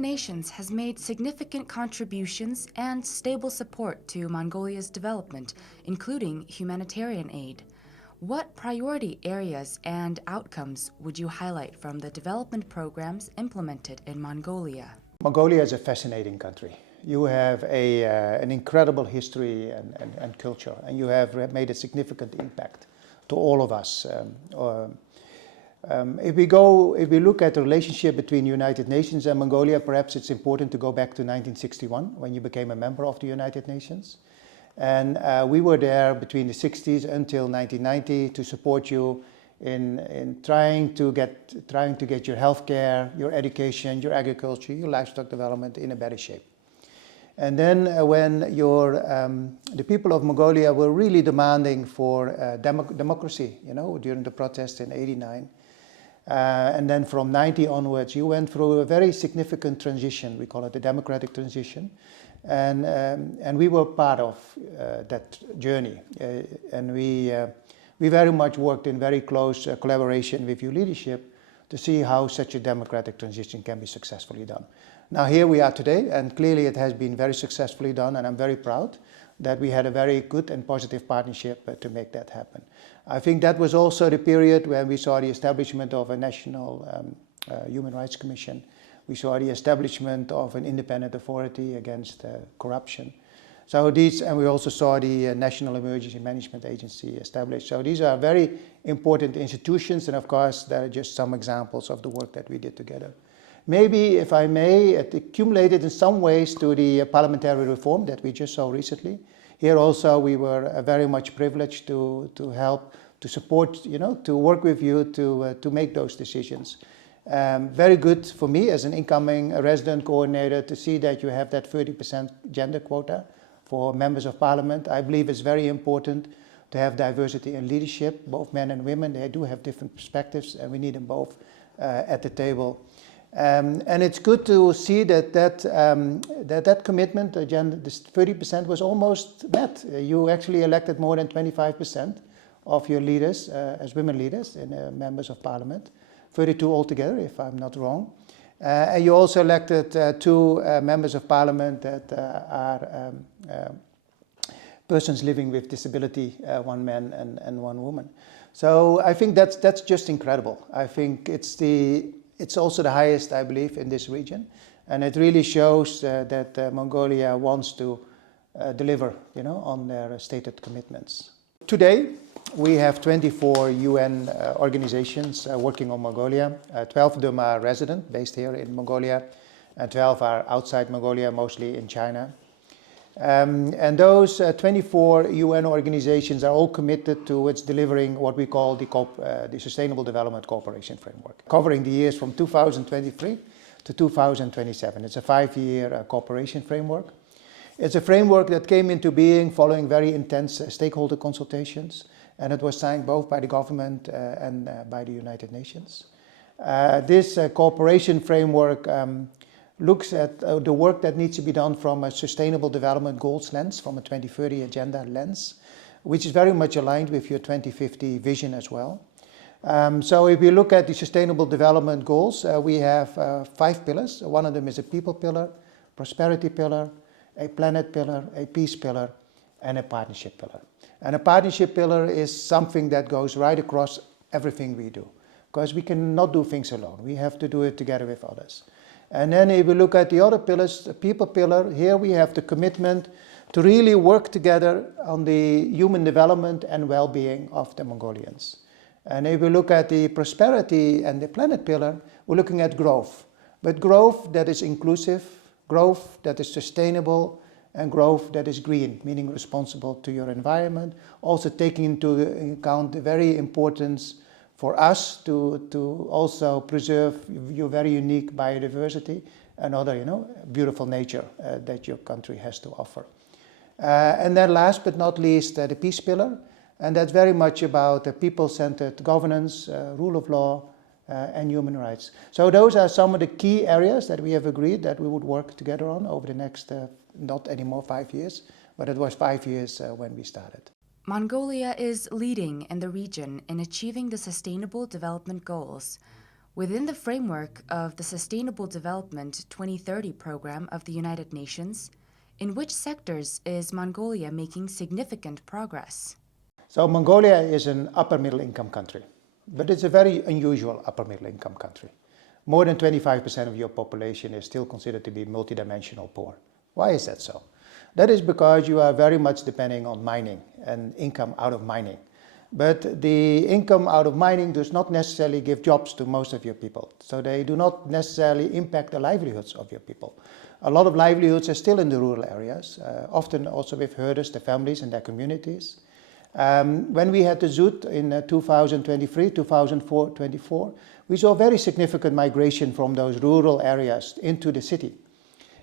Nations has made significant contributions and stable support to Mongolia's development, including humanitarian aid. What priority areas and outcomes would you highlight from the development programs implemented in Mongolia? Mongolia is a fascinating country. You have an incredible history and culture, and you have made a significant impact to all of us. If we look at the relationship between the United Nations and Mongolia, perhaps it's important to go back to 1961 when you became a member of the United Nations. And we were there between the 60s until 1990 to support you in trying to get your healthcare, your education, your agriculture, your livestock development in a better shape. And then when the people of Mongolia were really demanding for democracy, during the protests in '89, and then from '90 onwards, you went through a very significant transition. We call it the democratic transition, and we were part of that journey, and we very much worked in very close collaboration with your leadership to see how such a democratic transition can be successfully done. Now here we are today, and clearly it has been very successfully done, and I'm very proud that we had a very good and positive partnership to make that happen. I think that was also the period when we saw the establishment of a national human rights commission. We saw the establishment of an independent authority against corruption. And we also saw the National Emergency Management Agency established. So these are very important institutions, and of course, there are just some examples of the work that we did together. Maybe, if I may, it accumulated in some ways to the parliamentary reform that we just saw recently. Here also, we were very much privileged to help, to support, to work with you to make those decisions. Very good for me as an incoming resident coordinator to see that you have that 30% gender quota for members of parliament. I believe it's very important to have diversity in leadership, both men and women. They do have different perspectives, and we need them both at the table. And it's good to see that commitment, this 30%, was almost met. You actually elected more than 25% of your leaders as women leaders and members of parliament, 32 altogether, if I'm not wrong. And you also elected two members of parliament that are persons living with disability, one man and one woman. So I think that's just incredible. I think it's also the highest, I believe, in this region, and it really shows that Mongolia wants to deliver, on their stated commitments. Today, we have 24 UN organizations working on Mongolia. 12 of them are resident, based here in Mongolia, and 12 are outside Mongolia, mostly in China. And those 24 UN organizations are all committed towards delivering what we call the Sustainable Development Cooperation Framework, covering the years from 2023 to 2027. It's a 5-year cooperation framework. It's a framework that came into being following very intense stakeholder consultations, and it was signed both by the government and by the United Nations. This cooperation framework looks at the work that needs to be done from a Sustainable Development Goals lens, from a 2030 agenda lens, which is very much aligned with your 2050 vision as well. So if we look at the Sustainable Development Goals, we have 5 pillars. One of them is a people pillar, prosperity pillar, a planet pillar, a peace pillar, and a partnership pillar. And a partnership pillar is something that goes right across everything we do, because we cannot do things alone. We have to do it together with others. And then if we look at the other pillars, the people pillar, here we have the commitment to really work together on the human development and well-being of the Mongolians. And if we look at the prosperity and the planet pillar, we're looking at growth. But growth that is inclusive, growth that is sustainable, and growth that is green, meaning responsible to your environment, also taking into account the very importance for us to also preserve your very unique biodiversity and other, beautiful nature that your country has to offer. And then last but not least, the peace pillar, and that's very much about people-centered governance, rule of law, and human rights. So those are some of the key areas that we have agreed that we would work together on over the next, not anymore 5 years, but it was 5 years when we started. Mongolia is leading in the region in achieving the Sustainable Development Goals. Within the framework of the Sustainable Development 2030 program of the United Nations, in which sectors is Mongolia making significant progress? So Mongolia is an upper middle income country, but it's a very unusual upper middle income country. More than 25% of your population is still considered to be multidimensional poor. Why is that so? That is because you are very much depending on mining and income out of mining. But the income out of mining does not necessarily give jobs to most of your people. So they do not necessarily impact the livelihoods of your people. A lot of livelihoods are still in the rural areas, often also with herders, the families and their communities. When we had the Zoot in 2023, 2024, we saw very significant migration from those rural areas into the city.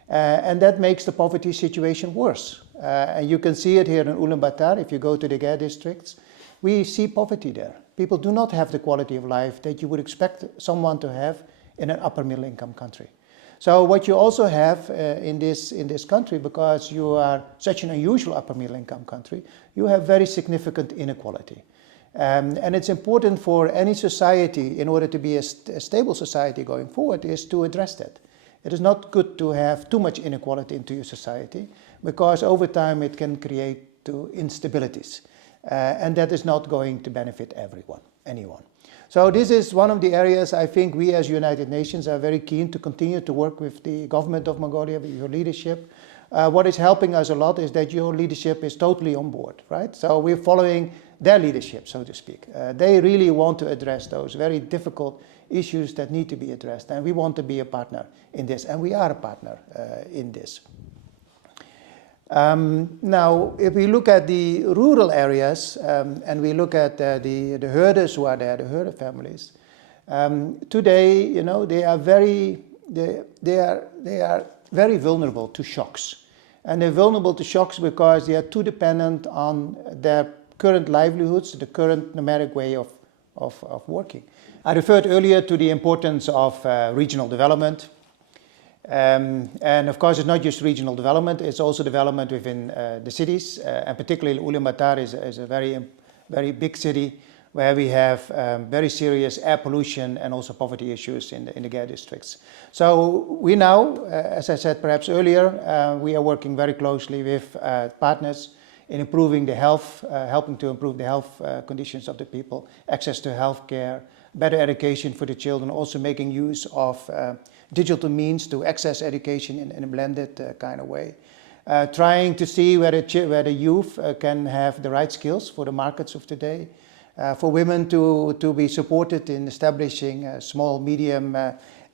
And that makes the poverty situation worse. And you can see it here in Ulaanbaatar. If you go to the Gare districts, we see poverty there. People do not have the quality of life that you would expect someone to have in an upper middle income country. So what you also have in this country, because you are such an unusual upper middle income country, you have very significant inequality. And it's important for any society, in order to be a stable society going forward, is to address that. It is not good to have too much inequality into your society, because over time it can create instabilities. And that is not going to benefit anyone. So this is one of the areas I think we as United Nations are very keen to continue to work with the government of Mongolia, with your leadership. What is helping us a lot is that your leadership is totally on board, right? So we're following their leadership, so to speak. They really want to address those very difficult issues that need to be addressed, and we want to be a partner in this, and we are a partner in this. Now, if we look at the rural areas and we look at the herders who are there, the herder families, today, you know, they are very vulnerable to shocks, and they're vulnerable to shocks because they are too dependent on their current livelihoods, the current nomadic way of working. I referred earlier to the importance of regional development. And of course, it's not just regional development, it's also development within the cities, and particularly Ulaanbaatar is a very big city where we have very serious air pollution and also poverty issues in the Gare districts. So we now, as I said perhaps earlier, we are working very closely with partners in improving the health, helping to improve the health conditions of the people, access to health care, better education for the children, also making use of digital means to access education in a blended kind of way. Trying to see where the youth can have the right skills for the markets of today. For women to be supported in establishing small, medium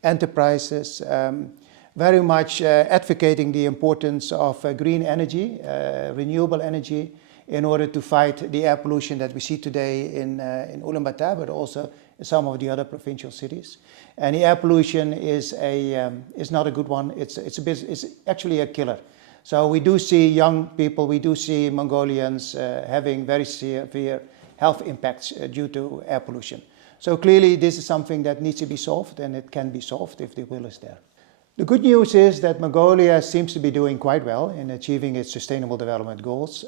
enterprises. Very much advocating the importance of green energy, renewable energy, in order to fight the air pollution that we see today in Ulaanbaatar, but also in some of the other provincial cities. And the air pollution is not a good one. It's actually a killer. So we do see young people, we do see Mongolians having very severe health impacts due to air pollution. So clearly this is something that needs to be solved, and it can be solved if the will is there. The good news is that Mongolia seems to be doing quite well in achieving its sustainable development goals.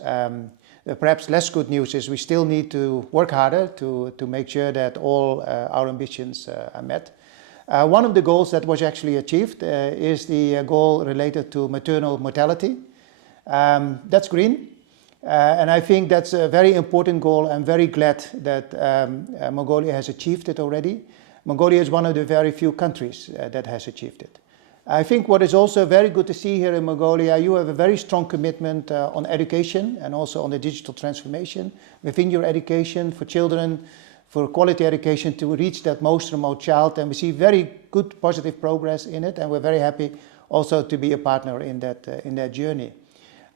Perhaps less good news is we still need to work harder to make sure that all our ambitions are met. One of the goals that was actually achieved is the goal related to maternal mortality. That's green. And I think that's a very important goal. I'm very glad that Mongolia has achieved it already. Mongolia is one of the very few countries that has achieved it. I think what is also very good to see here in Mongolia, you have a very strong commitment on education and also on the digital transformation within your education for children, for quality education to reach that most remote child. And we see very good positive progress in it, and we're very happy also to be a partner in that journey.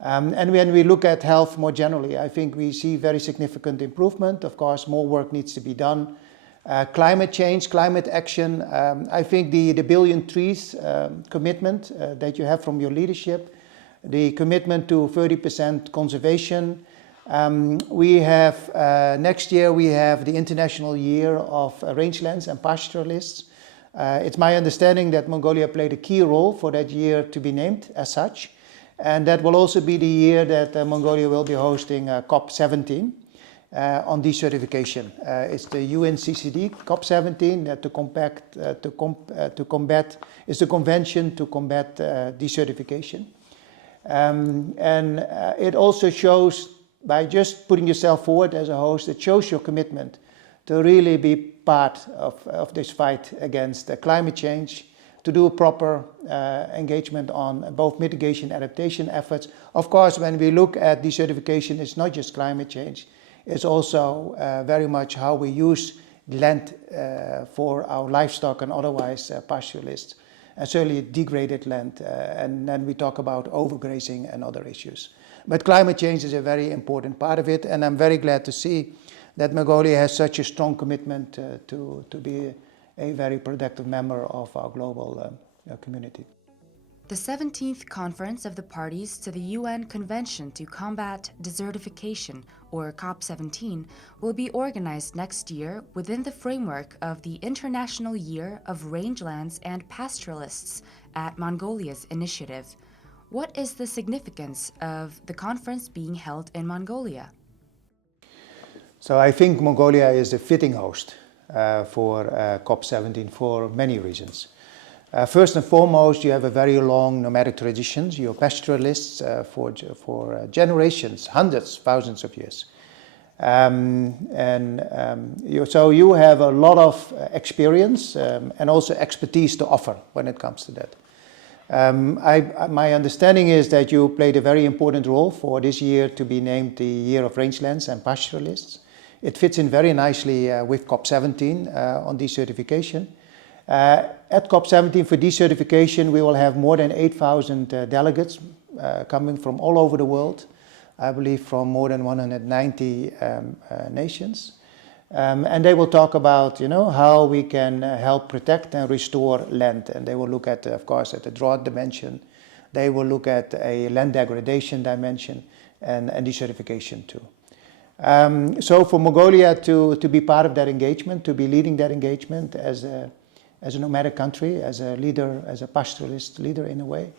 And when we look at health more generally, I think we see very significant improvement. Of course, more work needs to be done. Climate change, climate action, I think the billion trees commitment that you have from your leadership, the commitment to 30% conservation. We have, next year we have the International Year of Rangelands and Pastoralists. It's my understanding that Mongolia played a key role for that year to be named as such. And that will also be the year that Mongolia will be hosting COP17. on desertification. It's the UNCCD COP17 to combat. It's the Convention to combat desertification, and it also shows, by just putting yourself forward as a host, it shows your commitment to really be part of this fight against climate change, to do a proper engagement on both mitigation and adaptation efforts. Of course, when we look at desertification, it's not just climate change, it's also very much how we use land for our livestock and otherwise pastoralists, and certainly degraded land, and then we talk about overgrazing and other issues. But climate change is a very important part of it, and I'm very glad to see that Mongolia has such a strong commitment to be a very productive member of our global community. The 17th Conference of the Parties to the UN Convention to Combat Desertification, or COP17, will be organized next year within the framework of the International Year of Rangelands and Pastoralists at Mongolia's initiative. What is the significance of the conference being held in Mongolia? So I think Mongolia is a fitting host for COP17 for many reasons. First and foremost, you have a very long nomadic traditions. You're pastoralists for generations, hundreds, thousands of years. So you have a lot of experience and also expertise to offer when it comes to that. My understanding is that you played a very important role for this year to be named the Year of Rangelands and Pastoralists. It fits in very nicely with COP17 on desertification. At COP17 for desertification, we will have more than 8,000 delegates coming from all over the world, I believe from more than 190 nations. And they will talk about, how we can help protect and restore land. And they will look at, of course, at the drought dimension. They will look at a land degradation dimension and desertification too. So for Mongolia to be part of that engagement, to be leading that engagement as a nomadic country, as a leader, as a pastoralist leader in a way,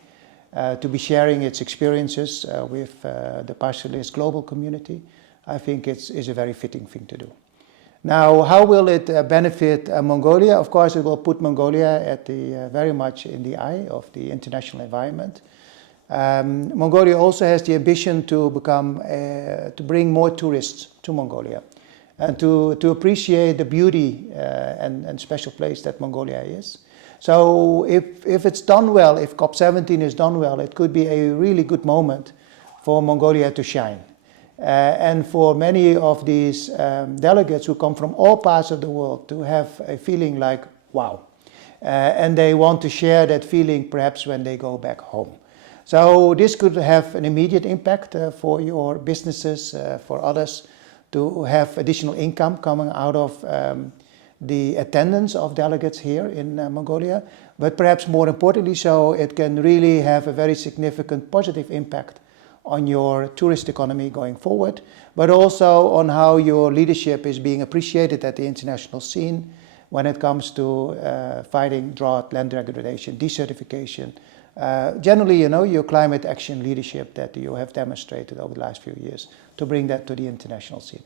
to be sharing its experiences with the pastoralist global community, I think is a very fitting thing to do. Now, how will it benefit Mongolia? Of course, it will put Mongolia at very much in the eye of the international environment. Mongolia also has the ambition to bring more tourists to Mongolia and to appreciate the beauty and special place that Mongolia is. So if it's done well, if COP17 is done well, it could be a really good moment for Mongolia to shine. And for many of these delegates who come from all parts of the world to have a feeling like, wow. And they want to share that feeling perhaps when they go back home. So this could have an immediate impact for your businesses, for others, to have additional income coming out of the attendance of delegates here in Mongolia. But perhaps more importantly so, it can really have a very significant positive impact on your tourist economy going forward, but also on how your leadership is being appreciated at the international scene when it comes to fighting drought, land degradation, desertification. Generally, your climate action leadership that you have demonstrated over the last few years to bring that to the international scene.